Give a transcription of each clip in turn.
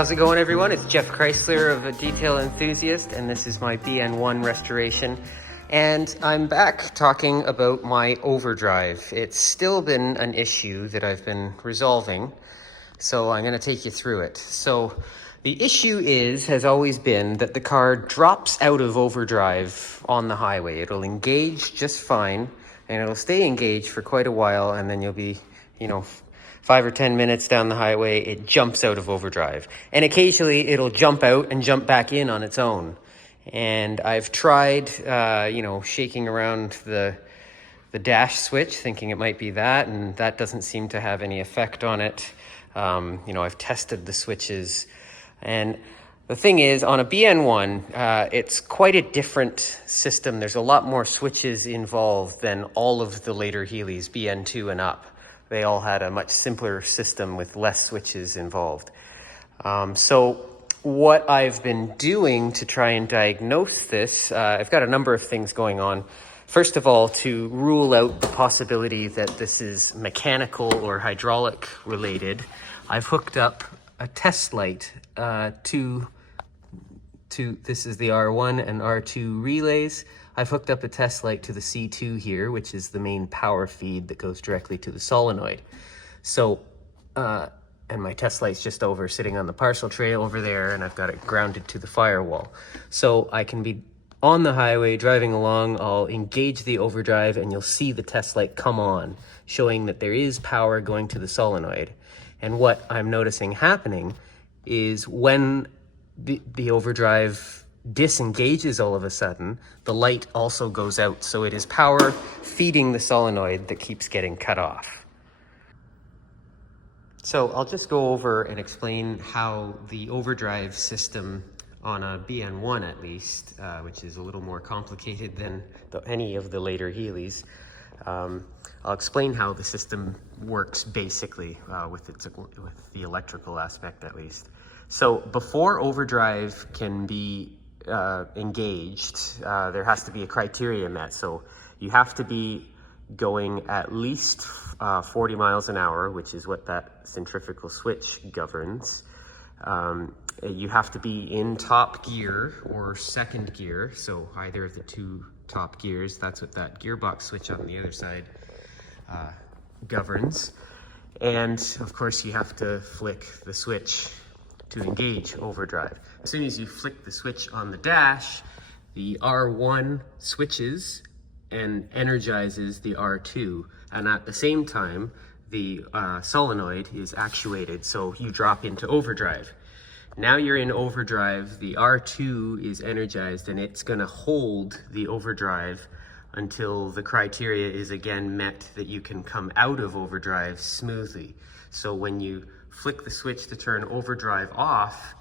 How's it going, everyone? It's Geoff Chrysler of A Detail Enthusiast, and this is my BN1 restoration. And I'm back talking about my overdrive. It's still been an issue that I've been resolving, so I'm going to take you through it. So the issue has always been that the car drops out of overdrive on the highway. It'll engage just fine, and it'll stay engaged for quite a while, and then you'll be, 5 or 10 minutes down the highway, it jumps out of overdrive. And occasionally it'll jump out and jump back in on its own. And I've tried, shaking around the dash switch, thinking it might be that, and that doesn't seem to have any effect on it. I've tested the switches. And the thing is, on a BN1, it's quite a different system. There's a lot more switches involved than all of the later Healeys, BN2 and up. They all had a much simpler system with less switches involved. So what I've been doing to try and diagnose this, I've got a number of things going on. First of all, to rule out the possibility that this is mechanical or hydraulic related, I've hooked up a test light to this is the R1 and R2 relays. I've hooked up a test light to the C2 here, which is the main power feed that goes directly to the solenoid. So, and my test light's just over sitting on the parcel tray over there, and I've got it grounded to the firewall. So I can be on the highway driving along, I'll engage the overdrive, and you'll see the test light come on, showing that there is power going to the solenoid. And what I'm noticing happening is when the overdrive disengages all of a sudden, the light also goes out. So it is power feeding the solenoid that keeps getting cut off. So I'll just go over and explain how the overdrive system on a BN1 at least, which is a little more complicated than any of the later Healeys. I'll explain how the system works basically with the electrical aspect at least. So before overdrive can be engaged, there has to be a criteria met. So you have to be going at least 40 miles an hour, which is what that centrifugal switch governs. You have to be in top gear or second gear, so either of the two top gears. That's what that gearbox switch on the other side governs. And of course you have to flick the switch to engage overdrive. As soon as you flick the switch on the dash, the R1 switches and energizes the R2, and at the same time the solenoid is actuated, so you drop into overdrive. Now you're in overdrive, the R2 is energized, and it's going to hold the overdrive until the criteria is again met that you can come out of overdrive smoothly. So when you flick the switch to turn overdrive off,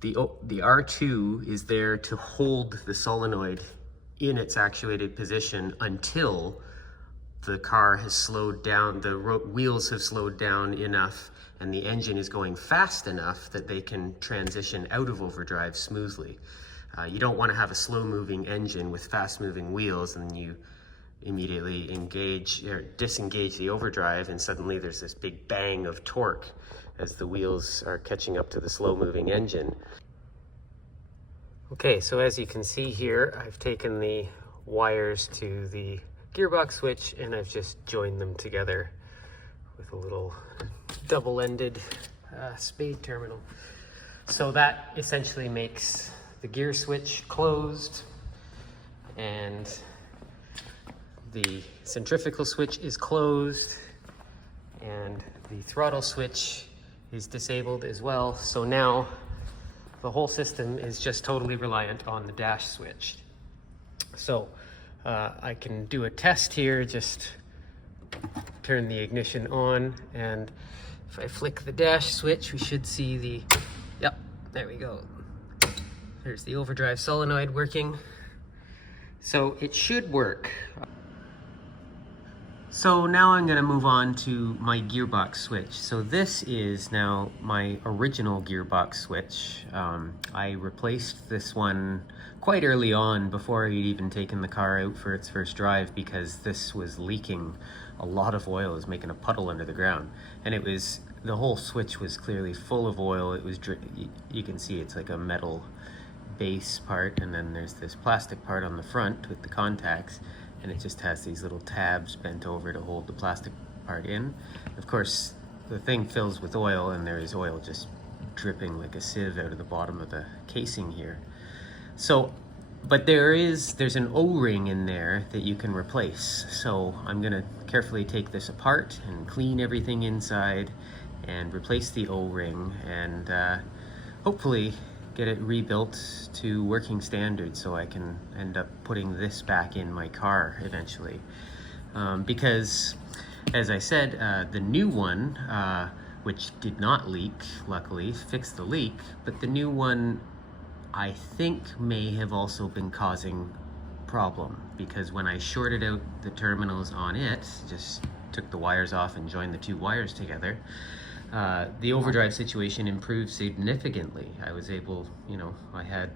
the R2 is there to hold the solenoid in its actuated position until the car has slowed down, the wheels have slowed down enough, and the engine is going fast enough that they can transition out of overdrive smoothly. You don't want to have a slow-moving engine with fast-moving wheels, and then you immediately engage or disengage the overdrive, and suddenly there's this big bang of torque as the wheels are catching up to the slow-moving engine. Okay, so as you can see here, I've taken the wires to the gearbox switch and I've just joined them together with a little double-ended spade terminal. So that essentially makes the gear switch closed, and the centrifugal switch is closed, and the throttle switch is disabled as well. So now the whole system is just totally reliant on the dash switch. So I can do a test here, just turn the ignition on, and if I flick the dash switch, we should see yep, there we go. There's the overdrive solenoid working. So it should work. So now I'm going to move on to my gearbox switch. So this is now my original gearbox switch. I replaced this one quite early on before I'd even taken the car out for its first drive, because this was leaking a lot of oil. It was making a puddle under the ground. And it was the whole switch was clearly full of oil. It was, you can see it's like a metal base part, and then there's this plastic part on the front with the contacts, and it just has these little tabs bent over to hold the plastic part in. Of course, the thing fills with oil, and there is oil just dripping like a sieve out of the bottom of the casing here. So, but there's an O-ring in there that you can replace. So I'm gonna carefully take this apart and clean everything inside and replace the O-ring, and hopefully get it rebuilt to working standards so I can end up putting this back in my car eventually. Because, as I said, the new one, which did not leak, luckily, fixed the leak, but the new one I think may have also been causing problem, because when I shorted out the terminals on it, just took the wires off and joined the two wires together, the overdrive situation improved significantly. I was able, I had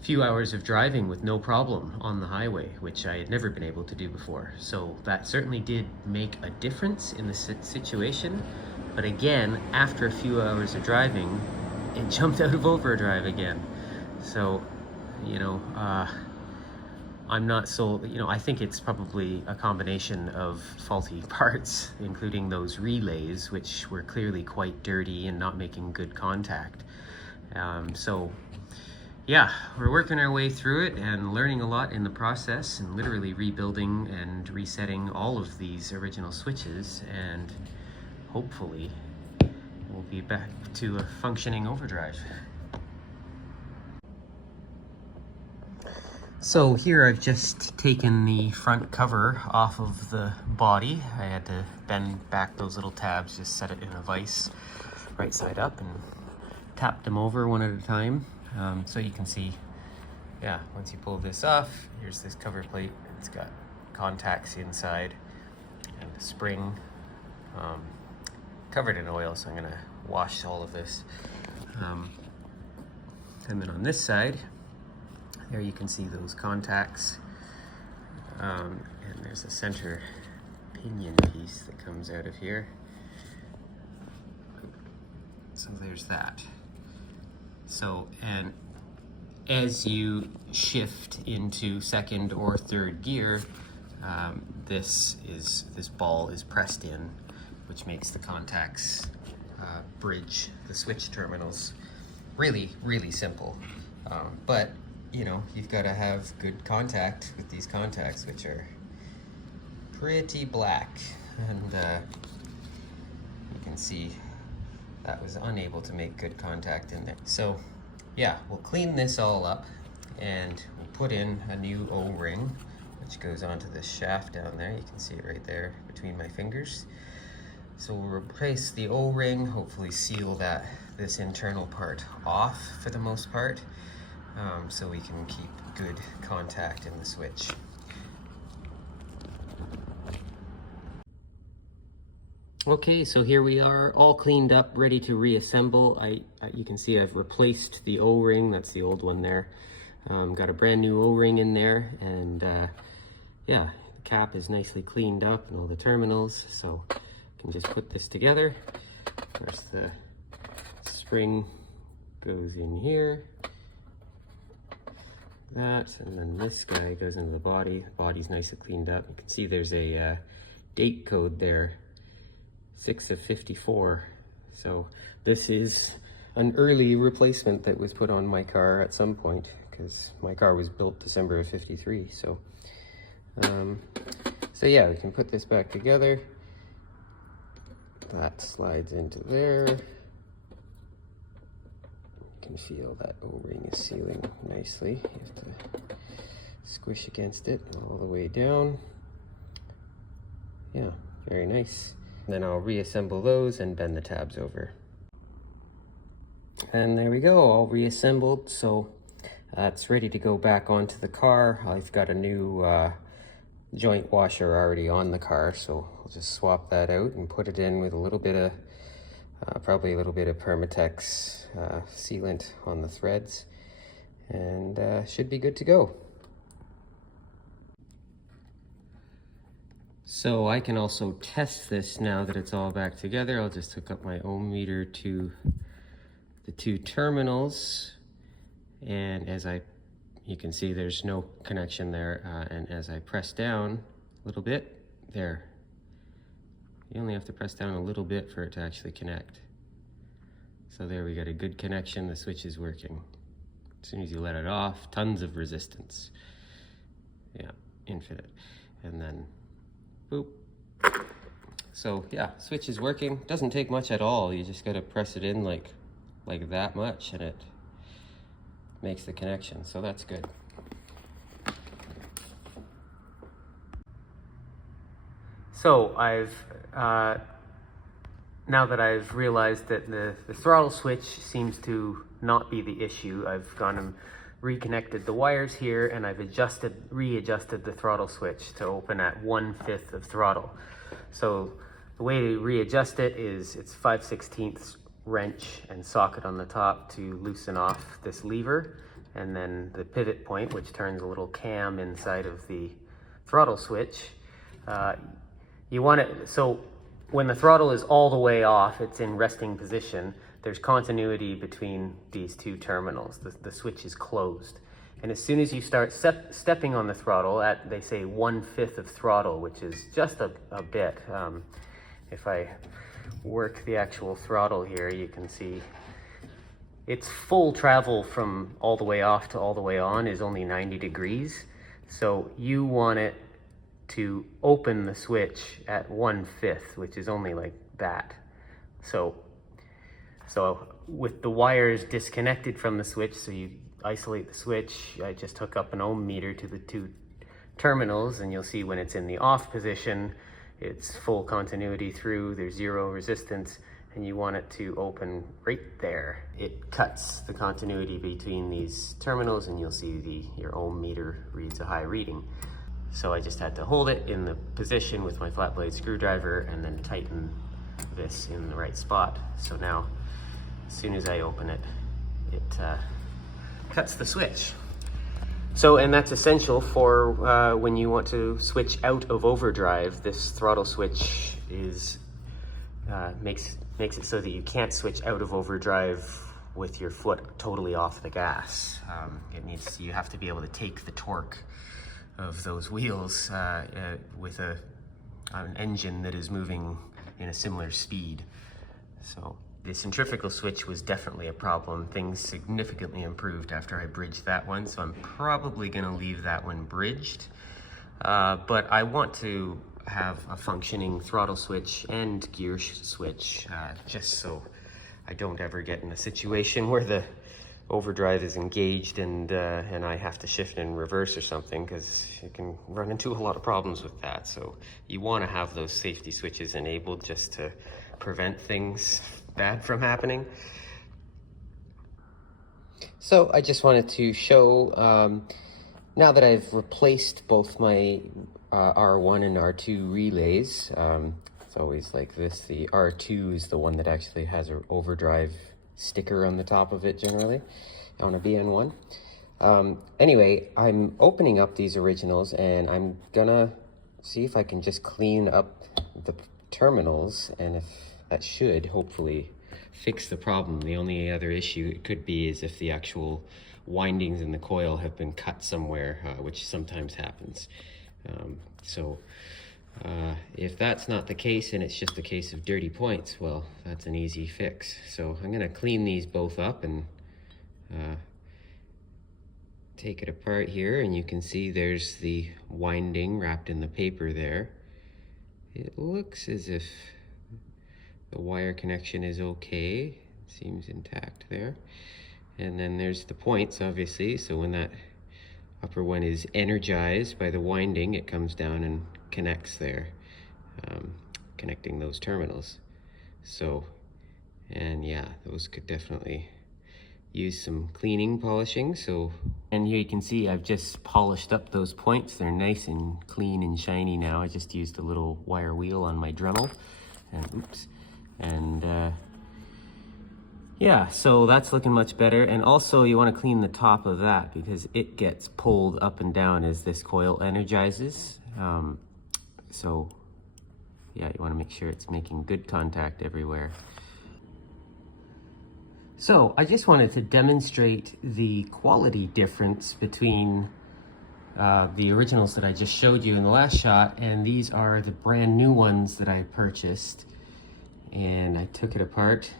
a few hours of driving with no problem on the highway, which I had never been able to do before. So that certainly did make a difference in the situation. But again, after a few hours of driving, it jumped out of overdrive again. So, I'm not so, I think it's probably a combination of faulty parts, including those relays, which were clearly quite dirty and not making good contact. So yeah, we're working our way through it and learning a lot in the process, and literally rebuilding and resetting all of these original switches, and hopefully we'll be back to a functioning overdrive. So here I've just taken the front cover off of the body. I had to bend back those little tabs, just set it in a vise right side up and tap them over one at a time. So you can see, yeah, once you pull this off, here's this cover plate. It's got contacts inside and a spring covered in oil, so I'm gonna wash all of this. And then on this side, there you can see those contacts, and there's a center pinion piece that comes out of here. So there's that. So, and as you shift into second or third gear, this ball is pressed in, which makes the contacts bridge the switch terminals. Really, really simple, but you've got to have good contact with these contacts, which are pretty black, and you can see that was unable to make good contact in there. So yeah, we'll clean this all up, and we'll put in a new O-ring, which goes onto this shaft down there. You can see it right there between my fingers. So we'll replace the O-ring, hopefully seal this internal part off for the most part, so we can keep good contact in the switch. Okay, so here we are, all cleaned up, ready to reassemble. You can see I've replaced the O-ring, that's the old one there. Got a brand new O-ring in there, and yeah, the cap is nicely cleaned up and all the terminals, so I can just put this together. Of course, the spring goes in here. That, and then this guy goes into the body. The body's nice and cleaned up. You can see there's a date code there, 6 of 54. So this is an early replacement that was put on my car at some point, because my car was built December of 53. So yeah, we can put this back together. That slides into there. You can feel that O-ring is sealing nicely. You have to squish against it all the way down. Yeah, very nice. Then I'll reassemble those and bend the tabs over. And there we go, all reassembled. So it's ready to go back onto the car. I've got a new joint washer already on the car, so I'll just swap that out and put it in with a little bit of probably a little bit of Permatex sealant on the threads, and should be good to go. So I can also test this now that it's all back together. I'll just hook up my ohm meter to the two terminals, and you can see there's no connection there, and as I press down a little bit, there. You only have to press down a little bit for it to actually connect. So there, we got a good connection, the switch is working. As soon as you let it off, tons of resistance. Yeah, infinite. And then, boop. So yeah, switch is working. Doesn't take much at all. You just gotta press it in like that much, and it makes the connection. So that's good. So now that I've realized that the throttle switch seems to not be the issue, I've gone and reconnected the wires here, and I've readjusted the throttle switch to open at 1/5 of throttle. So the way to readjust it is it's 5/16 wrench and socket on the top to loosen off this lever, and then the pivot point, which turns a little cam inside of the throttle switch. You want it, so when the throttle is all the way off, it's in resting position, there's continuity between these two terminals. The switch is closed. And as soon as you start stepping on the throttle at, they say 1/5 of throttle, which is just a bit. If I work the actual throttle here, you can see its full travel from all the way off to all the way on is only 90 degrees. So you want it to open the switch at 1/5, which is only like that. So with the wires disconnected from the switch, so you isolate the switch, I just hook up an ohm meter to the two terminals, and you'll see when it's in the off position, it's full continuity through, there's zero resistance, and you want it to open right there. It cuts the continuity between these terminals, and you'll see your ohm meter reads a high reading. So I just had to hold it in the position with my flat blade screwdriver and then tighten this in the right spot. So now, as soon as I open it, it cuts the switch. So, and that's essential for when you want to switch out of overdrive. This throttle switch makes it so that you can't switch out of overdrive with your foot totally off the gas. You have to be able to take the torque of those wheels with an engine that is moving in a similar speed. So the centrifugal switch was definitely a problem. Things significantly improved after I bridged that one, so I'm probably gonna leave that one bridged. But I want to have a functioning throttle switch and gear switch, just so I don't ever get in a situation where the overdrive is engaged and I have to shift in reverse or something, because you can run into a lot of problems with that. So you want to have those safety switches enabled just to prevent things bad from happening. So I just wanted to show, now that I've replaced both my R1 and R2 relays, it's always like this. The R2 is the one that actually has an overdrive sticker on the top of it generally on a BN1. Anyway, I'm opening up these originals, and I'm gonna see if I can just clean up the terminals, and if that should hopefully fix the problem. The only other issue it could be is if the actual windings in the coil have been cut somewhere, which sometimes happens. If that's not the case and it's just a case of dirty points, well, that's an easy fix. So I'm gonna clean these both up and take it apart here, and you can see there's the winding wrapped in the paper there. It looks as if the wire connection is okay. It seems intact there. And then there's the points, obviously, so when that upper one is energized by the winding, it comes down and connects there, connecting those terminals. So, and yeah, those could definitely use some cleaning, polishing. So, and here you can see I've just polished up those points. They're nice and clean and shiny now. I just used a little wire wheel on my Dremel, and oops, and yeah, so that's looking much better. And also you want to clean the top of that, because it gets pulled up and down as this coil energizes. So Yeah, you want to make sure it's making good contact everywhere. So I just wanted to demonstrate the quality difference between the originals that I just showed you in the last shot, and these are the brand new ones that I purchased. And I took it apart,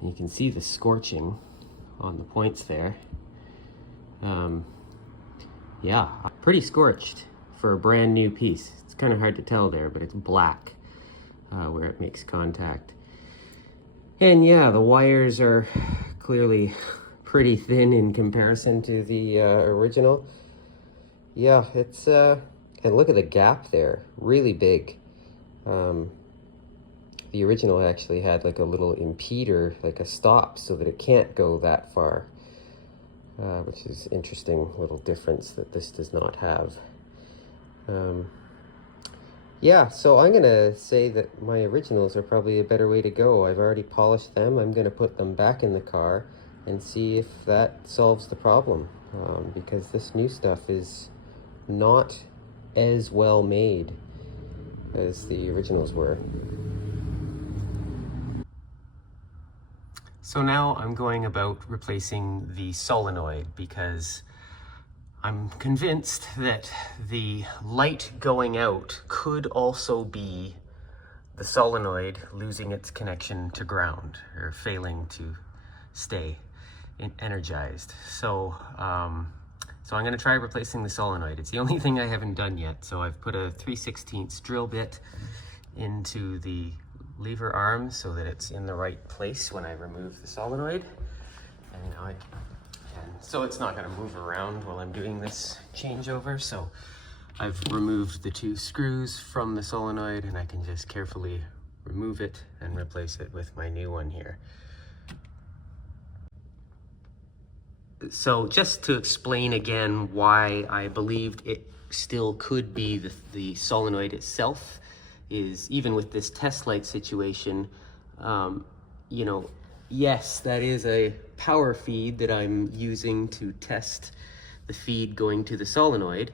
and you can see the scorching on the points there. Yeah, pretty scorched for a brand new piece. It's kind of hard to tell there, but it's black where it makes contact. And yeah, the wires are clearly pretty thin in comparison to the original. Yeah, it's, and look at the gap there, really big. The original actually had like a little impeder, like a stop, so that it can't go that far, which is interesting little difference that this does not have. Yeah, so I'm gonna say that my originals are probably a better way to go. I've already polished them. I'm gonna put them back in the car and see if that solves the problem, because this new stuff is not as well made as the originals were. So now I'm going about replacing the solenoid, because I'm convinced that the light going out could also be the solenoid losing its connection to ground, or failing to stay energized. So I'm going to try replacing the solenoid. It's the only thing I haven't done yet. So I've put a 3/16 drill bit into the lever arm so that it's in the right place when I remove the solenoid. And now so it's not going to move around while I'm doing this changeover. So I've removed the 2 screws from the solenoid, and I can just carefully remove it and replace it with my new one here. So just to explain again why I believed it still could be the solenoid itself, is even with this test light situation, you know, yes, that is a power feed that I'm using to test the feed going to the solenoid,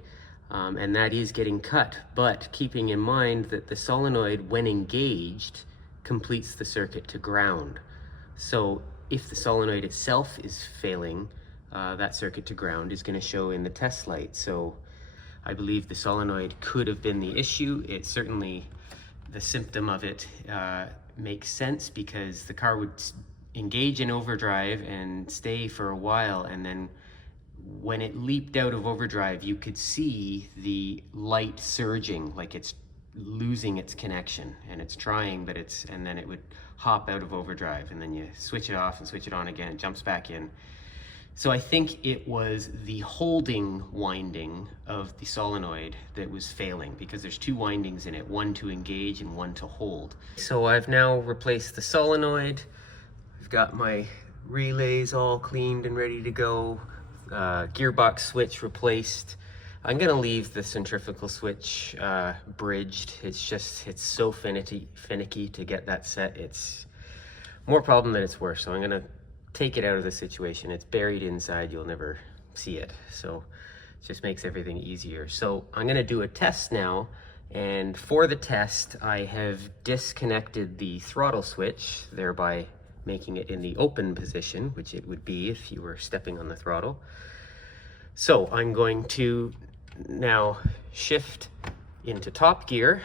and that is getting cut, but keeping in mind that the solenoid, when engaged, completes the circuit to ground. So if the solenoid itself is failing, that circuit to ground is going to show in the test light. So I believe the solenoid could have been the issue. It certainly, the symptom of it makes sense, because the car would engage in overdrive and stay for a while, and then when it leaped out of overdrive, you could see the light surging, like it's losing its connection, and it's trying, but and then it would hop out of overdrive, and then you switch it off and switch it on again, it jumps back in. So I think it was the holding winding of the solenoid that was failing, because there's 2 windings in it, one to engage and one to hold. So I've now replaced the solenoid. I've got my relays all cleaned and ready to go. Gearbox switch replaced. I'm gonna leave the centrifugal switch bridged. It's so finicky to get that set. It's more problem than it's worth. So I'm gonna take it out of the situation. It's buried inside, you'll never see it. So it just makes everything easier. So I'm gonna do a test now. And for the test, I have disconnected the throttle switch, thereby making it in the open position, which it would be if you were stepping on the throttle. So I'm going to now shift into top gear,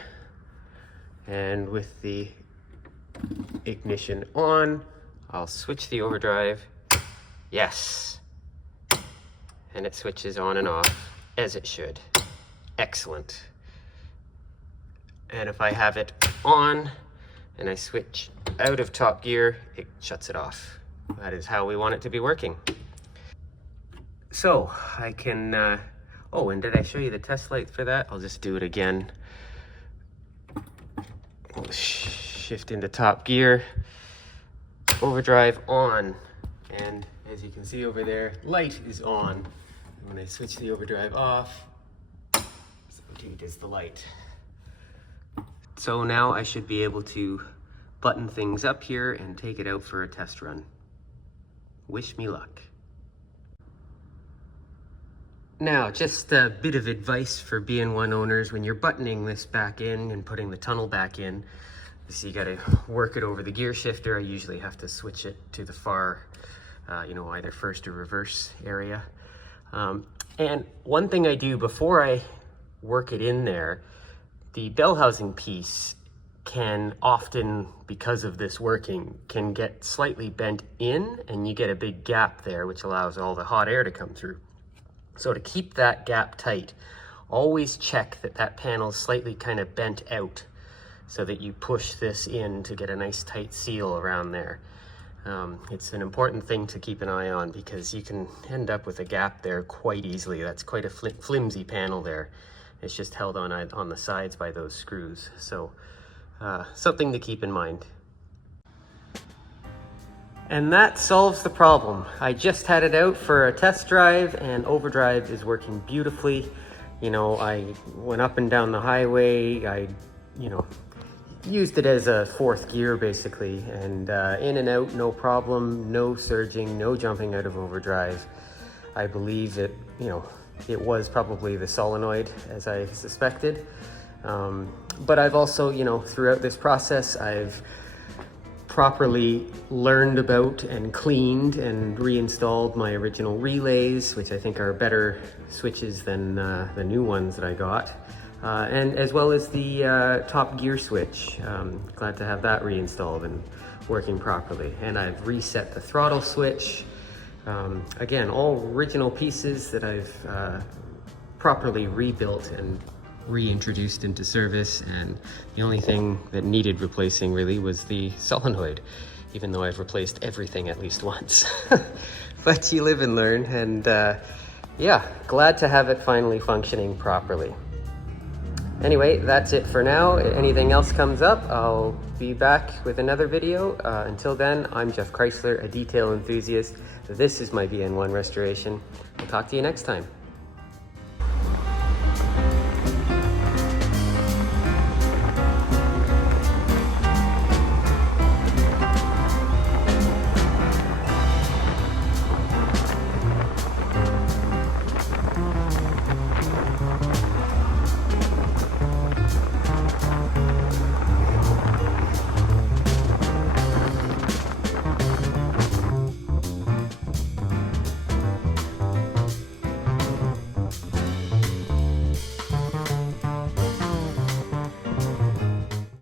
and with the ignition on, I'll switch the overdrive. Yes. And it switches on and off as it should. Excellent. And if I have it on and I switch out of top gear, it shuts it off. That is how we want it to be working. So I can, oh, and did I show you the test light for that? I'll just do it again. We'll shift into top gear, overdrive on, and as you can see over there, light is on. When I switch the overdrive off, so too does the light. So now I should be able to button things up here and take it out for a test run. Wish me luck. Now, just a bit of advice for BN1 owners: when you're buttoning this back in and putting the tunnel back in, so you got to work it over the gear shifter. I usually have to switch it to the far, either first or reverse area. And one thing I do before I work it in there, the bell housing piece can often, because of this working, can get slightly bent in, and you get a big gap there, which allows all the hot air to come through. So to keep that gap tight, always check that that panel is slightly kind of bent out, so that you push this in to get a nice tight seal around there. It's an important thing to keep an eye on, because you can end up with a gap there quite easily. That's quite a flimsy panel there. It's just held on the sides by those screws. So something to keep in mind. And that solves the problem. I just had it out for a test drive, and Overdrive is working beautifully. I went up and down the highway. I used it as a fourth gear basically, and in and out, no problem, no surging, no jumping out of Overdrive. I believe that, it was probably the solenoid, as I suspected. But I've also, throughout this process, I've properly learned about and cleaned and reinstalled my original relays, which I think are better switches than the new ones that I got. And as well as the top gear switch. Glad to have that reinstalled and working properly. And I've reset the throttle switch. Again, all original pieces that I've properly rebuilt and reintroduced into service, and the only thing that needed replacing really was the solenoid, even though I've replaced everything at least once. But you live and learn, and yeah, glad to have it finally functioning properly. Anyway, that's it for now. If anything else comes up, I'll be back with another video. Until then, I'm Geoff Chrysler, a detail enthusiast. This is my BN1 restoration. I'll talk to you next time.